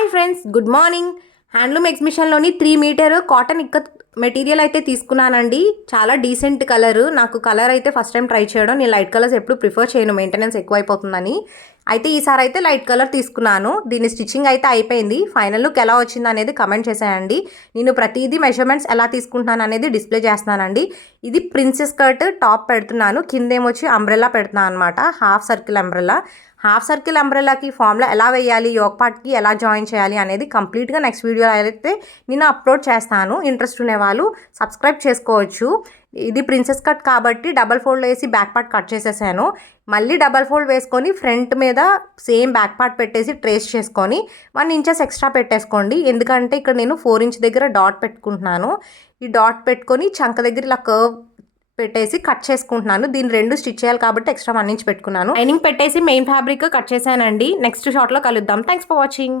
Hi friends, good morning. Handloom ఎగ్జిబిషన్లోని 3 metre cotton ikat material అయితే తీసుకున్నానండి. చాలా డీసెంట్ కలర్. నాకు కలర్ అయితే ఫస్ట్ టైం ట్రై చేయడం. నేను లైట్ కలర్స్ ఎప్పుడు ప్రిఫర్ చేయను, మెయింటెనెన్స్ ఎక్కువైపోతుందని. అయితే ఈసారి అయితే లైట్ కలర్ తీసుకున్నాను. దీని స్టిచ్చింగ్ అయితే అయిపోయింది. ఫైనల్ లుక్ ఎలా వచ్చింది అనేది కమెంట్ చేసేయండి. నేను ప్రతిదీ మెజర్మెంట్స్ ఎలా తీసుకుంటున్నాను అనేది డిస్ప్లే చేస్తున్నానండి. ఇది ప్రిన్సెస్ కట్ టాప్ పెడుతున్నాను, కిందేమొచ్చి అంబ్రెల్లా పెడుతున్నాను అనమాట. హాఫ్ సర్కిల్ అంబ్రెల్లాకి ఫార్ములా ఎలా వేయాలి, యోక్ పార్ట్కి ఎలా జాయిన్ చేయాలి అనేది కంప్లీట్గా నెక్స్ట్ వీడియోలో అయితే నేను అప్లోడ్ చేస్తాను. ఇంట్రెస్ట్ ఉండేవాళ్ళు సబ్స్క్రైబ్ చేసుకోవచ్చు. ఇది ప్రిన్సెస్ కట్ కాబట్టి డబల్ ఫోల్డ్ వేసి బ్యాక్ పార్ట్ కట్ చేసేసాను. మళ్ళీ డబల్ ఫోల్డ్ వేసుకొని ఫ్రంట్ మీద సేమ్ బ్యాక్ పార్ట్ పెట్టేసి ట్రేస్ చేసుకొని 1 ఇంచెస్ ఎక్స్ట్రా పెట్టేసుకోండి. ఎందుకంటే ఇక్కడ నేను 4 ఇంచ్ దగ్గర డాట్ పెట్టుకుంటున్నాను. ఈ డాట్ పెట్టుకొని చంక దగ్గర ఇలా కర్వ్ పెట్టేసి కట్ చేసుకుంటున్నాను. దీని 2 స్టిచ్ చేయాలి కాబట్టి ఎక్స్ట్రా 1 ఇంచ్ పెట్టుకున్నాను. లైనింగ్ పెట్టేసి మెయిన్ ఫ్యాబ్రిక్ కట్ చేశానండి. నెక్స్ట్ షార్ట్లో కలుద్దాం. Thanks for watching.